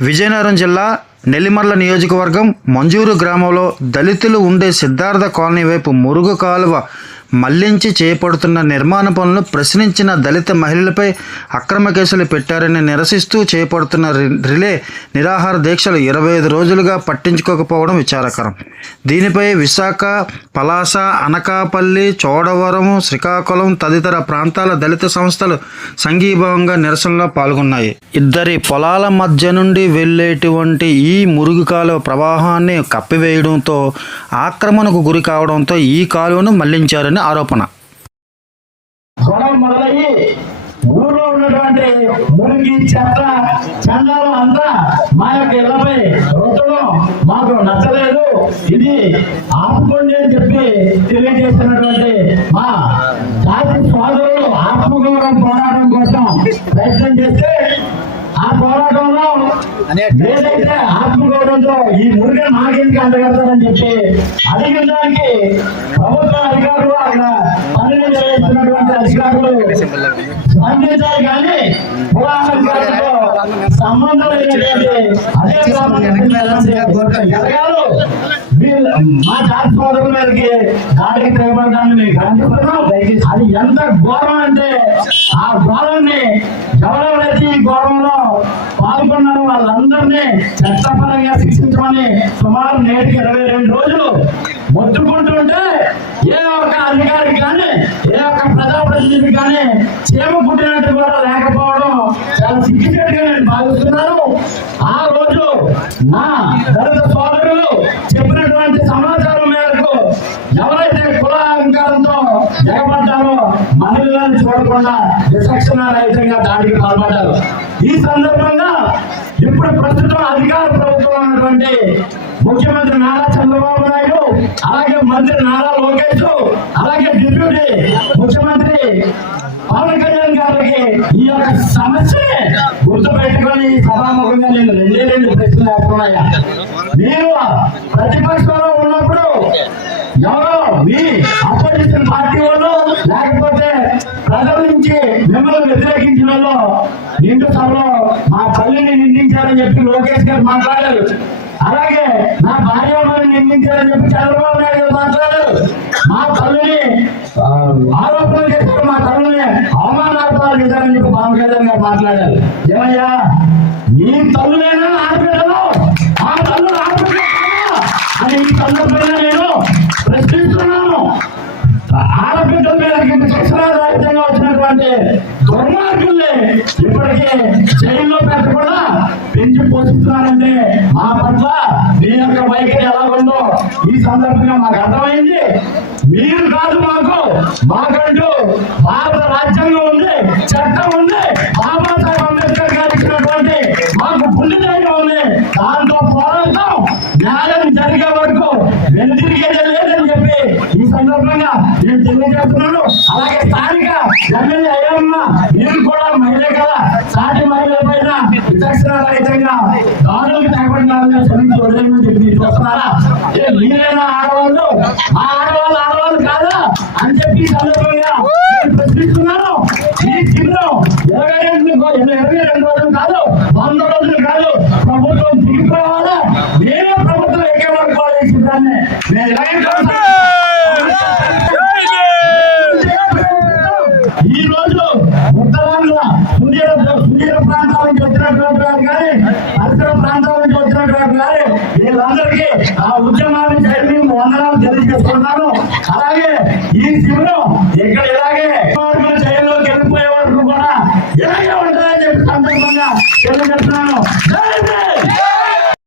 విజయనగరం జిల్లా నెల్లిమర్ల నియోజకవర్గం మంజూరు గ్రామంలో దళితులు ఉండే సిద్ధార్థ కాలనీ వైపు మురుగు కాలువ మళ్ళించి చేపడుతున్న నిర్మాణ పనులు ప్రశ్నించిన దళిత మహిళలపై అక్రమ కేసులు పెట్టారని నిరసిస్తూ చేపడుతున్న రి- రిలే నిరాహార దీక్షలు ఇరవై ఐదు రోజులుగా పట్టించుకోకపోవడం విచారకరం. దీనిపై విశాఖ పలాస అనకాపల్లి చోడవరం శ్రీకాకుళం తదితర ప్రాంతాల దళిత సంస్థలు సంఘీభావంగా నిరసనలో పాల్గొన్నాయి. ఇద్దరి పొలాల మధ్య నుండి వెళ్ళేటువంటి ఈ మురుగు కాలువ ప్రవాహాన్ని కప్పివేయడంతో ఆక్రమణకు గురి కావడంతో ఈ కాలువను మళ్ళించారని ఆరోపణ. గొడవ మొదలయ్యి ఊర్లో ఉన్నటువంటి మురికి చెత్త చందాలు అంతా మా యొక్క ఇళ్ళపై రుద్దడం మాకు నచ్చలేదు. ఇది ఆపుకోండి అని చెప్పి తెలియజేస్తున్నటువంటి మా జాతి సోదరులు ఆత్మగౌరవం పోరాటం కోసం ప్రయత్నం చేస్తే ఆ పోరాటంలో ఏదైతే ఆత్మగౌరవంతో ఈ మురిగిని మాకెందుకు అందగడతారని చెప్పి అడిగిన దానికి ప్రభుత్వ అధికారులు అక్కడ పనులు నిర్వహిస్తున్నటువంటి అధికారులు స్పందించాలి కానీ పురాణాధికారులతో సంబంధం లేనటువంటి అదే మా జాతి సోదరుల మీదకి దాడికి తెగబడ్డాన్ని మీకు అది ఎంత ఘోరం అంటే ఆ ఘోరాన్ని ఎవరెవరైతే ఈ ఘోరంలో పాల్గొన్నారో వాళ్ళందరినీ చట్టపరంగా శిక్షించమని సుమారు నేటికి ఇరవై రెండు రోజులు మొత్తుకుంటుంటే ఏ ఒక్క అధికారికి కానీ ఏ ఒక్క ప్రజాప్రతినిధి కానీ చీమ పుట్టినట్టు కూడా లేకపోవడం చాలా సిగ్గుచేటుగా నేను భావిస్తున్నాను. ఆ రోజు నా మహిళలను విచక్షణ రహితంగా దాడికి పాల్పడ్డారు. ఈ సందర్భంగా ఇప్పుడు ప్రస్తుతం అధికార ప్రభుత్వం ఉన్నటువంటి ముఖ్యమంత్రి నారా చంద్రబాబు నాయుడు అలాగే మంత్రి నారా లోకేష్ అలాగే డిప్యూటీ ముఖ్యమంత్రి పవన్ కళ్యాణ్ గారికి ఈ యొక్క సమస్యని గుర్తు పెట్టుకొని సభాముఖంగా నేను రెండే రెండు ప్రశ్నలు వేస్తున్నాయా? మీరు ప్రతిపక్షంలో ఉన్నప్పుడు ఎవరో మీ అపోజిషన్ పార్టీ వాళ్ళు లేకపోతే ప్రజల నుంచి మిమ్మల్ని వ్యతిరేకించిన నిండు సభలో మా తల్లిని నిందించారని చెప్పి లోకేష్ గారు మాట్లాడారు. అలాగే నా భార్య నిందించారని చెప్పి చంద్రబాబు నాయుడు గారు మాట్లాడారు. మా తల్లిని ఆరోపణలు చేశారు. మా తల్లిని అవమానాలు చేశారని చెప్పి పవన్ కళ్యాణ్ గారు మాట్లాడారు. ఏమయ్యా? నీ తల్లులేనా ఆడపిల్లలు? ఆ తల్లు ఆడపిల్లలు అని ఈ సందర్భంగా నేను ప్రశ్నిస్తున్నాను. ఆడబిడ్డల మీద శిక్షణారహితంగా వచ్చినటువంటి దుర్మార్గుల్ని ఇప్పటికే జైల్లో పెట్టకుండా పెంచి పోషిస్తున్నారంటే మా పట్ల మీ యొక్క వైఖరి ఎలా ఉందో ఈ సందర్భంగా మాకు అర్థమైంది. మీరు కాదు మాకు మాకంటూ భారత రాజ్యాంగం ఉంది చట్టం ఉంది బాబాసాహెబ్ నేను తెలియజేస్తున్నాను అలాగే స్థానిక ఎమ్మెల్యే అయ్యమ్మ మీరు కూడా మహిళ కదా. సాటి మహిళల పైన విచక్షణ రహితంగా దాడులకు తెగబడినారని క్షమించి వదిలేమని చెప్పి మీరు మీరైనా ఆడవాళ్ళు? ఆ ఆడవాళ్ళు ఆడవాళ్ళు కాదు. నుంచి వచ్చినటువంటి వారు వీళ్ళందరికీ ఆ ఉద్యమాన్ని చేరి వందనాలు తెలియజేస్తున్నాను అలాగే ఈ శిబిరం ఇక్కడ ఇలాగే జైల్లోకి వెళ్ళిపోయే వరకు కూడా ఇలాగే ఉంటుందని చెప్పి సందర్భంగా తెలియజేస్తున్నాను